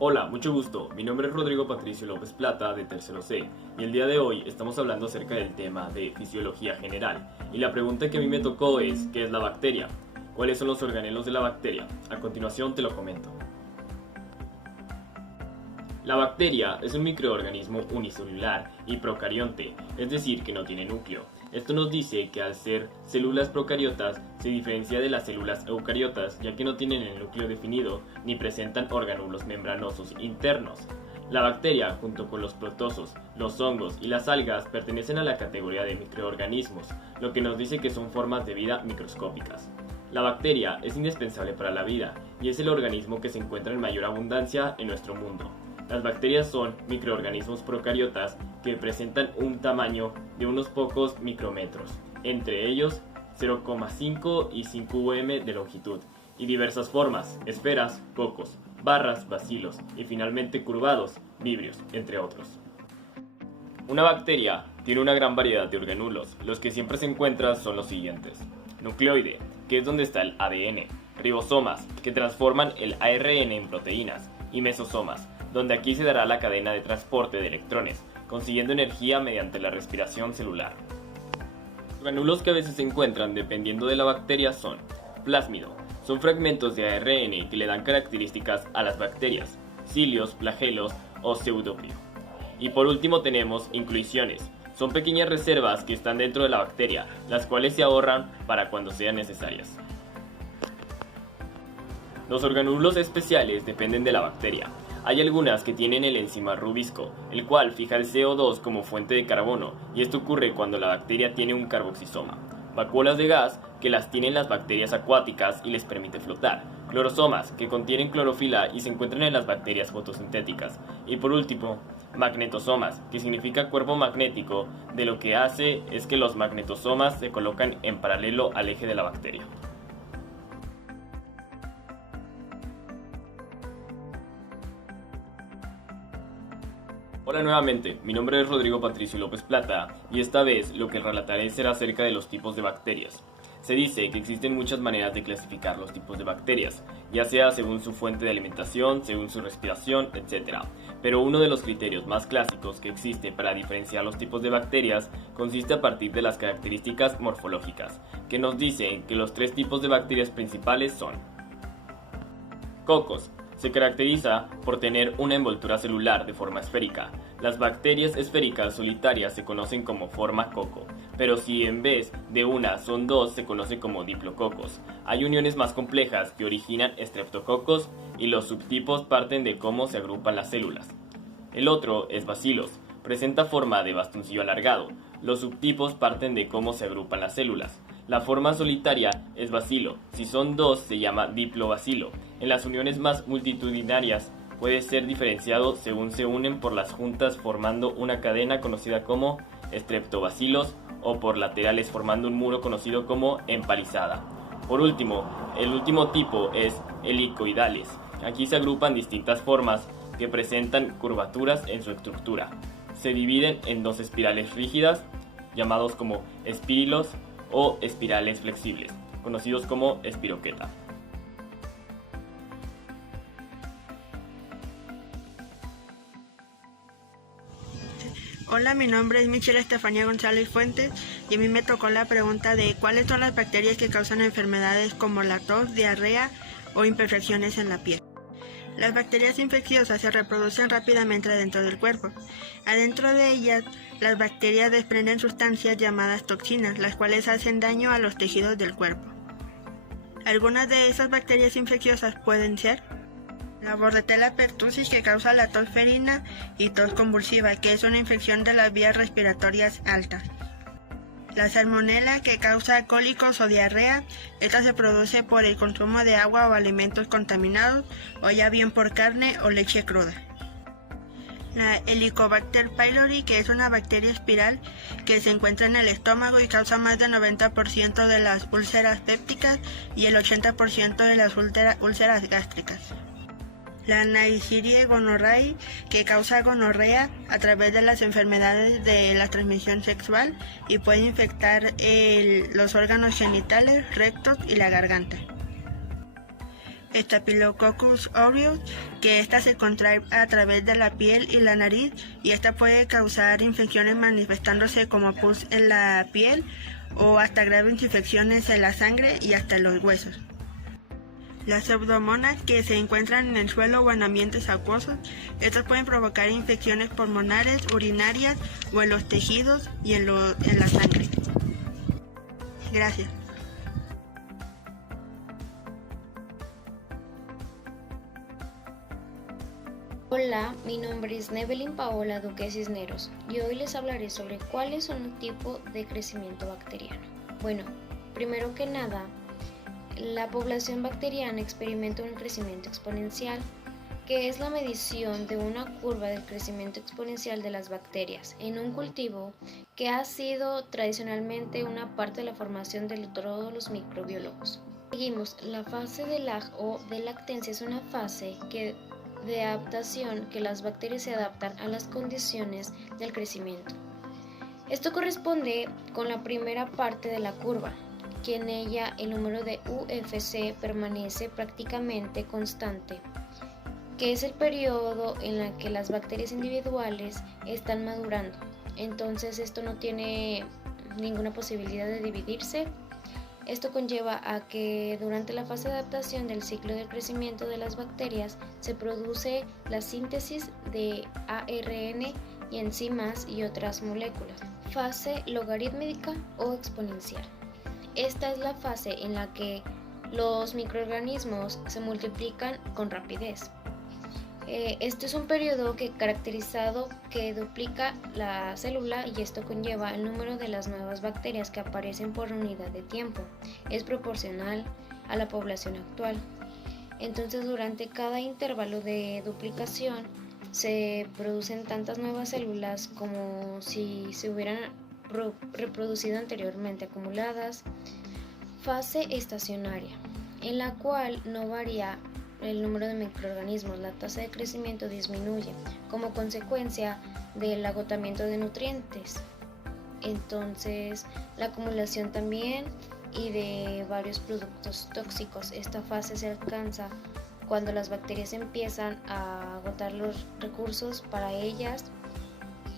Hola, mucho gusto. Mi nombre es Rodrigo Patricio López Plata de Tercero C y el día de hoy estamos hablando acerca del tema de fisiología general. Y la pregunta que a mí me tocó es, ¿qué es la bacteria? ¿Cuáles son los organelos de la bacteria? A continuación te lo comento. La bacteria es un microorganismo unicelular y procarionte, es decir, que no tiene núcleo. Esto nos dice que al ser células procariotas se diferencia de las células eucariotas, ya que no tienen el núcleo definido ni presentan orgánulos membranosos internos. La bacteria, junto con los protozoos, los hongos y las algas, pertenecen a la categoría de microorganismos, lo que nos dice que son formas de vida microscópicas. La bacteria es indispensable para la vida y es el organismo que se encuentra en mayor abundancia en nuestro mundo. Las bacterias son microorganismos procariotas que presentan un tamaño de unos pocos micrómetros, entre ellos 0,5 y 5 UM de longitud, y diversas formas, esferas, cocos, barras, bacilos y finalmente curvados, vibrios, entre otros. Una bacteria tiene una gran variedad de organulos, los que siempre se encuentran son los siguientes: nucleoide, que es donde está el ADN, ribosomas, que transforman el ARN en proteínas, y mesosomas, donde aquí se dará la cadena de transporte de electrones, consiguiendo energía mediante la respiración celular. Los organulos que a veces se encuentran dependiendo de la bacteria son plásmido, son fragmentos de ARN que le dan características a las bacterias, cilios, flagelos o pseudopio. Y por último tenemos inclusiones, son pequeñas reservas que están dentro de la bacteria, las cuales se ahorran para cuando sean necesarias. Los organulos especiales dependen de la bacteria. Hay algunas que tienen el enzima rubisco, el cual fija el CO2 como fuente de carbono, y esto ocurre cuando la bacteria tiene un carboxisoma. Vacuolas de gas, que las tienen las bacterias acuáticas y les permite flotar. Clorosomas, que contienen clorofila y se encuentran en las bacterias fotosintéticas. Y por último, magnetosomas, que significa cuerpo magnético, de lo que hace es que los magnetosomas se colocan en paralelo al eje de la bacteria. Hola nuevamente, mi nombre es Rodrigo Patricio López Plata y esta vez lo que relataré será acerca de los tipos de bacterias. Se dice que existen muchas maneras de clasificar los tipos de bacterias, ya sea según su fuente de alimentación, según su respiración, etc. Pero uno de los criterios más clásicos que existe para diferenciar los tipos de bacterias consiste a partir de las características morfológicas, que nos dicen que los tres tipos de bacterias principales son: cocos. Se caracteriza por tener una envoltura celular de forma esférica. Las bacterias esféricas solitarias se conocen como forma coco, pero si en vez de una son dos se conoce como diplococos. Hay uniones más complejas que originan estreptococos y los subtipos parten de cómo se agrupan las células. El otro es bacilos, presenta forma de bastoncillo alargado. Los subtipos parten de cómo se agrupan las células. La forma solitaria es bacilo, si son dos se llama diplobacilo. En las uniones más multitudinarias puede ser diferenciado según se unen por las juntas formando una cadena conocida como estreptobacilos o por laterales formando un muro conocido como empalizada. Por último, el último tipo es helicoidales. Aquí se agrupan distintas formas que presentan curvaturas en su estructura. Se dividen en dos espirales rígidas, llamados como espírilos o espirales flexibles, conocidos como espiroqueta. Hola, mi nombre es Michelle Estefanía González Fuentes y a mí me tocó la pregunta de cuáles son las bacterias que causan enfermedades como la tos, diarrea o imperfecciones en la piel. Las bacterias infecciosas se reproducen rápidamente dentro del cuerpo. Adentro de ellas, las bacterias desprenden sustancias llamadas toxinas, las cuales hacen daño a los tejidos del cuerpo. Algunas de esas bacterias infecciosas pueden ser la Bordetella pertussis, que causa la tos ferina y tos convulsiva, que es una infección de las vías respiratorias altas. La Salmonella, que causa cólicos o diarrea. Esta se produce por el consumo de agua o alimentos contaminados, o ya bien por carne o leche cruda. La Helicobacter pylori, que es una bacteria espiral que se encuentra en el estómago y causa más del 90% de las úlceras pépticas y el 80% de las úlceras gástricas. La Neisseria gonorrhoeae, que causa gonorrea a través de las enfermedades de la transmisión sexual y puede infectar los órganos genitales, rectos y la garganta. Staphylococcus aureus, que esta se contrae a través de la piel y la nariz, y esta puede causar infecciones manifestándose como pus en la piel o hasta graves infecciones en la sangre y hasta en los huesos. Las pseudomonas, que se encuentran en el suelo o en ambientes acuosos, estas pueden provocar infecciones pulmonares, urinarias o en los tejidos y en la sangre. Gracias. Hola, mi nombre es Nevelyn Paola Duque Cisneros y hoy les hablaré sobre cuáles son los tipos de crecimiento bacteriano. Bueno, primero que nada, la población bacteriana experimenta un crecimiento exponencial, que es la medición de una curva del crecimiento exponencial de las bacterias en un cultivo que ha sido tradicionalmente una parte de la formación de todos los microbiólogos. Seguimos, la fase de lag o de lactencia es una fase de adaptación que las bacterias se adaptan a las condiciones del crecimiento. Esto corresponde con la primera parte de la curva, que en ella el número de UFC permanece prácticamente constante, que es el periodo en el que las bacterias individuales están madurando. Entonces esto no tiene ninguna posibilidad de dividirse. Esto conlleva a que durante la fase de adaptación del ciclo de crecimiento de las bacterias se produce la síntesis de ARN y enzimas y otras moléculas. Fase logarítmica o exponencial. Esta es la fase en la que los microorganismos se multiplican con rapidez. Este es un periodo caracterizado que duplica la célula y esto conlleva el número de las nuevas bacterias que aparecen por unidad de tiempo. Es proporcional a la población actual. Entonces, durante cada intervalo de duplicación se producen tantas nuevas células como si se hubieran reproducido anteriormente acumuladas. Fase estacionaria, en la cual no varía el número de microorganismos, la tasa de crecimiento disminuye como consecuencia del agotamiento de nutrientes. Entonces, la acumulación también y de varios productos tóxicos. Esta fase se alcanza cuando las bacterias empiezan a agotar los recursos para ellas,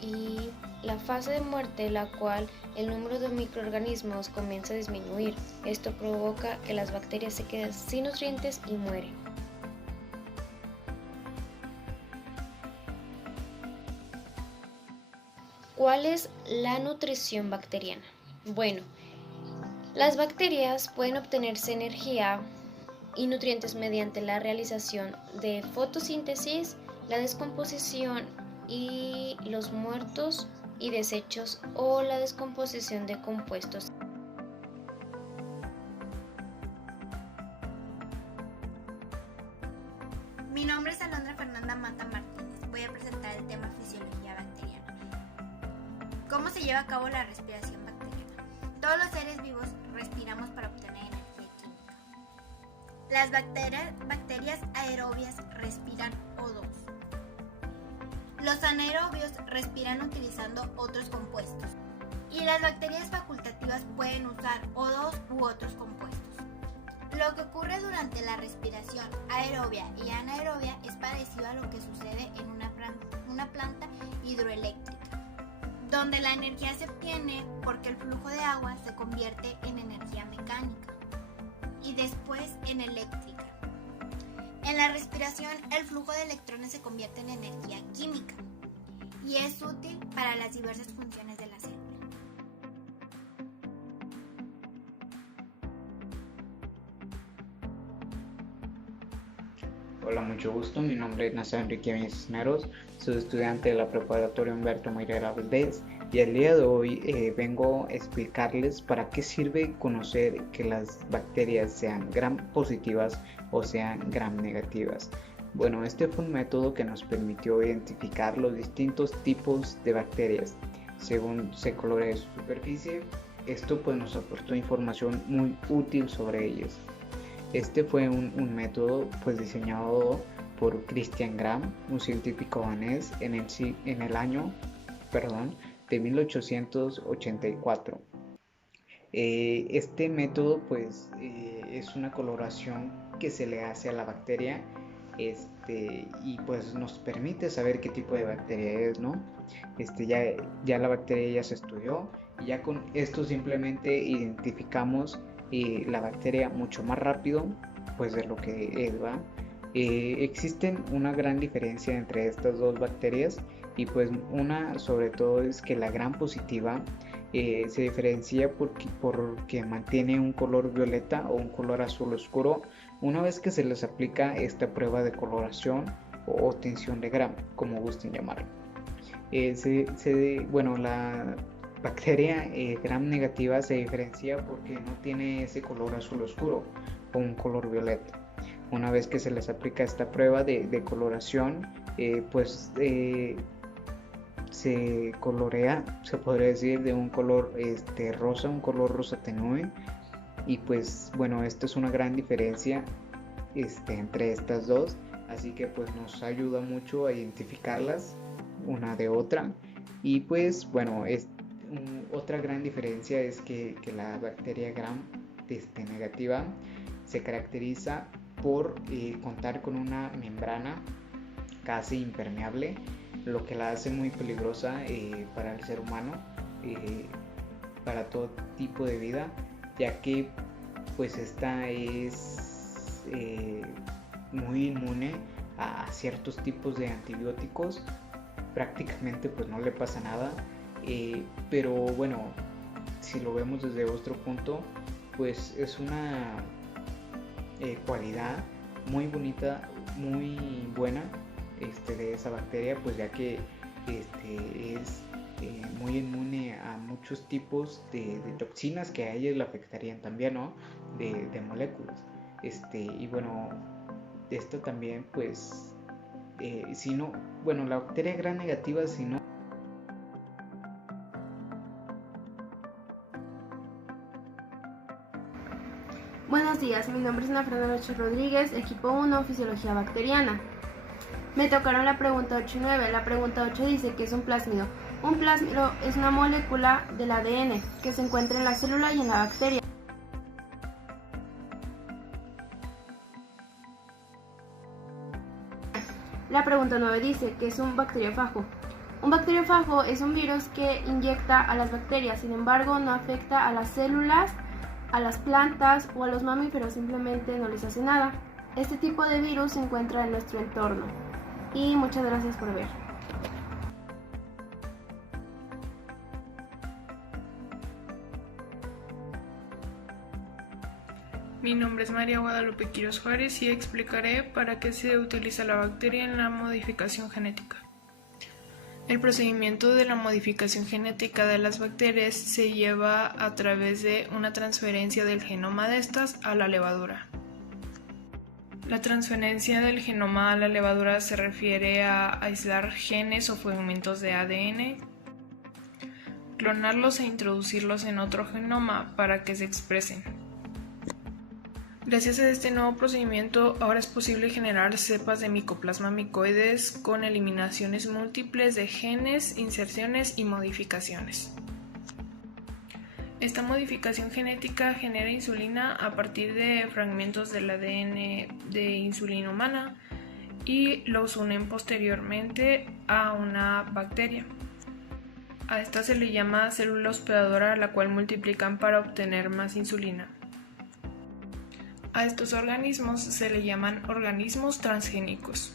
y la fase de muerte, la cual el número de microorganismos comienza a disminuir. Esto provoca que las bacterias se queden sin nutrientes y mueren. ¿Cuál es la nutrición bacteriana? Bueno, las bacterias pueden obtenerse energía y nutrientes mediante la realización de fotosíntesis, la descomposición y los muertos y desechos o la descomposición de compuestos. Mi nombre es Alondra Fernanda Mata Martínez. Voy a presentar el tema fisiología bacteriana. ¿Cómo se lleva a cabo la respiración bacteriana? Todos los seres vivos respiramos para obtener energía química. Las bacterias aerobias respiran O2. Los anaerobios respiran utilizando otros compuestos. Y las bacterias facultativas pueden usar O2 u otros compuestos. Lo que ocurre durante la respiración aerobia y anaerobia es parecido a lo que sucede en una planta hidroeléctrica, donde la energía se obtiene porque el flujo de agua se convierte en energía mecánica y después en eléctrica. En la respiración, el flujo de electrones se convierte en energía química y es útil para las diversas funciones de la célula. Hola, mucho gusto. Mi nombre es Nasa Enrique Cisneros. Soy estudiante de la preparatoria Humberto Moreira Valdés y el día de hoy vengo a explicarles para qué sirve conocer que las bacterias sean gram positivas o sean gram negativas. Bueno, este fue un método que nos permitió identificar los distintos tipos de bacterias según se colore su superficie. Esto pues nos aportó información muy útil sobre ellas. Este fue un método pues diseñado por Christian Gram, un científico danés en el año de 1884. Este método pues es una coloración que se le hace a la bacteria y pues nos permite saber qué tipo de bacteria es, ¿no? Ya la bacteria ya se estudió y ya con esto simplemente identificamos la bacteria mucho más rápido pues de lo que es, ¿va? Existen una gran diferencia entre estas dos bacterias y pues una sobre todo es que la gram positiva se diferencia porque mantiene un color violeta o un color azul oscuro una vez que se les aplica esta prueba de coloración o tinción de Gram, como gusten llamarlo. Bueno, la bacteria Gram negativa se diferencia porque no tiene ese color azul oscuro o un color violeta. Una vez que se les aplica esta prueba de coloración, se colorea, se podría decir, de un color rosa, un color rosa tenue. Y pues bueno, esta es una gran diferencia entre estas dos, así que pues nos ayuda mucho a identificarlas una de otra. Y pues bueno, otra gran diferencia es que la bacteria Gram negativa se caracteriza por contar con una membrana casi impermeable, lo que la hace muy peligrosa para el ser humano, para todo tipo de vida, ya que pues esta es muy inmune a ciertos tipos de antibióticos. Prácticamente pues no le pasa nada, pero bueno, si lo vemos desde otro punto, pues es una cualidad muy bonita, muy buena de esa bacteria, pues ya que es muy inmune a muchos tipos de toxinas que a ellas le afectarían también, ¿no? De moléculas. Y bueno, esto también pues si no, bueno, la bacteria gram negativa, si no. Buenos días, mi nombre es Ana Fernanda Rocha Rodríguez, equipo 1, Fisiología Bacteriana. Me tocaron la pregunta 8 y 9. La pregunta 8 dice que es un plásmido. Un plásmido es una molécula del ADN que se encuentra en la célula y en la bacteria. La pregunta 9 dice que es un bacteriófago. Un bacteriófago es un virus que inyecta a las bacterias, sin embargo no afecta a las células, a las plantas o a los mamíferos, simplemente no les hace nada. Este tipo de virus se encuentra en nuestro entorno. Y muchas gracias por ver. Mi nombre es María Guadalupe Quiroz Juárez y explicaré para qué se utiliza la bacteria en la modificación genética. El procedimiento de la modificación genética de las bacterias se lleva a través de una transferencia del genoma de estas a la levadura. La transferencia del genoma a la levadura se refiere a aislar genes o fragmentos de ADN, clonarlos e introducirlos en otro genoma para que se expresen. Gracias a este nuevo procedimiento, ahora es posible generar cepas de micoplasma micoides con eliminaciones múltiples de genes, inserciones y modificaciones. Esta modificación genética genera insulina a partir de fragmentos del ADN de insulina humana y los unen posteriormente a una bacteria. A esta se le llama célula hospedadora, la cual multiplican para obtener más insulina. A estos organismos se le llaman organismos transgénicos.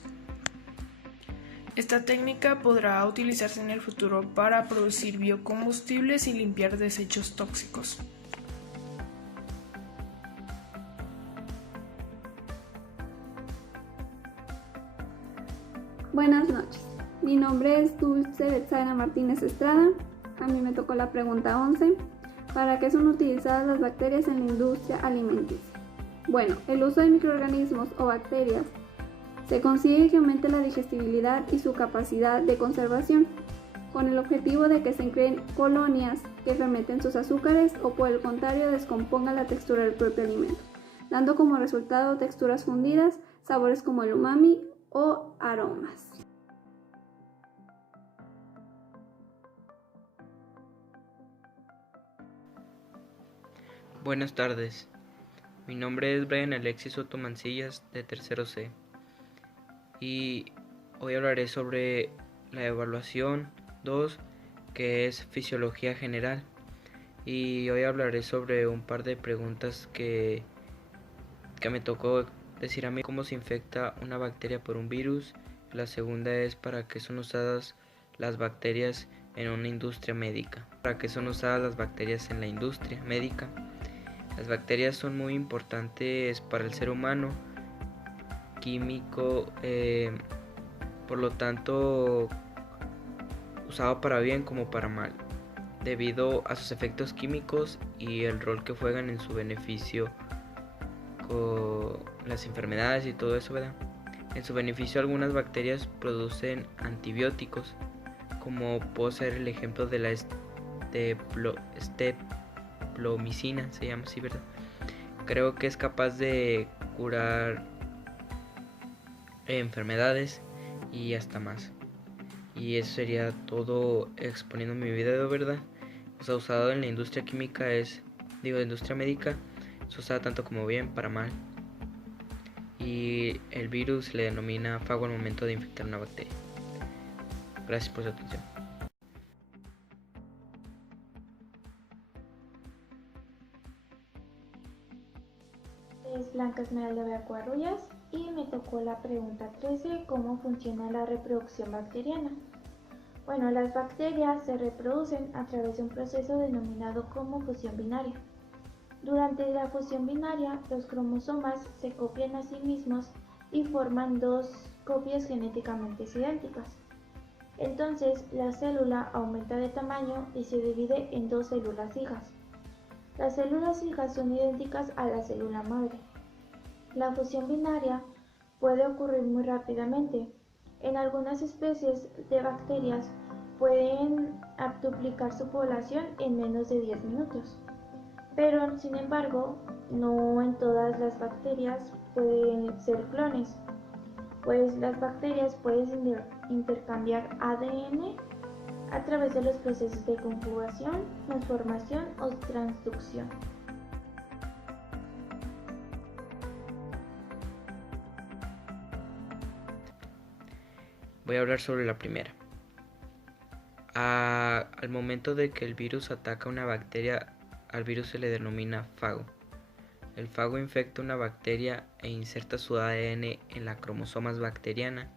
Esta técnica podrá utilizarse en el futuro para producir biocombustibles y limpiar desechos tóxicos. Buenas noches, mi nombre es Dulce Betsaida Martínez Estrada. A mí me tocó la pregunta 11. ¿Para qué son utilizadas las bacterias en la industria alimenticia? Bueno, el uso de microorganismos o bacterias se consigue que aumente la digestibilidad y su capacidad de conservación, con el objetivo de que se creen colonias que fermenten sus azúcares o por el contrario descompongan la textura del propio alimento, dando como resultado texturas fundidas, sabores como el umami o aromas. Buenas tardes, mi nombre es Brian Alexis Soto Mancillas de tercero C y hoy hablaré sobre la evaluación 2 que es fisiología general y hoy hablaré sobre un par de preguntas que me tocó decir a mí: cómo se infecta una bacteria por un virus. La segunda es para qué son usadas las bacterias en una industria médica. ¿Para qué son usadas las bacterias en la industria médica? Las bacterias son muy importantes para el ser humano, químico, por lo tanto usado para bien como para mal, debido a sus efectos químicos y el rol que juegan en su beneficio con las enfermedades y todo eso, ¿verdad? En su beneficio, algunas bacterias producen antibióticos, como puede ser el ejemplo de la esteplomicina, se llama así, ¿verdad? Creo que es capaz de curar enfermedades y hasta más. Y eso sería todo exponiendo mi video, ¿verdad? O sea, usado en la industria química industria médica, es usada tanto como bien para mal. Y el virus se le denomina fago al momento de infectar una bacteria. Gracias por su atención. Es Blanca Esmeralda Beacuarrullas y me tocó la pregunta 13: ¿cómo funciona la reproducción bacteriana? Bueno, las bacterias se reproducen a través de un proceso denominado como fusión binaria. Durante la fusión binaria, los cromosomas se copian a sí mismos y forman dos copias genéticamente idénticas. Entonces, la célula aumenta de tamaño y se divide en dos células hijas. Las células hijas son idénticas a la célula madre. La fusión binaria puede ocurrir muy rápidamente. En algunas especies de bacterias pueden duplicar su población en menos de 10 minutos. Pero, sin embargo, no en todas las bacterias pueden ser clones, pues las bacterias pueden intercambiar ADN a través de los procesos de conjugación, transformación o transducción. Voy a hablar sobre la primera. Al momento de que el virus ataca una bacteria, al virus se le denomina fago. El fago infecta una bacteria e inserta su ADN en la cromosomas bacteriana,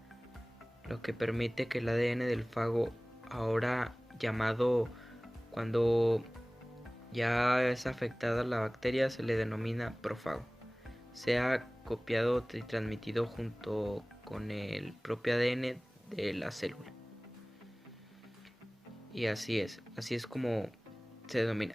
lo que permite que el ADN del fago, ahora llamado cuando ya es afectada la bacteria, se le denomina profago, sea copiado y transmitido junto con el propio ADN de la célula. Y así es como se denomina.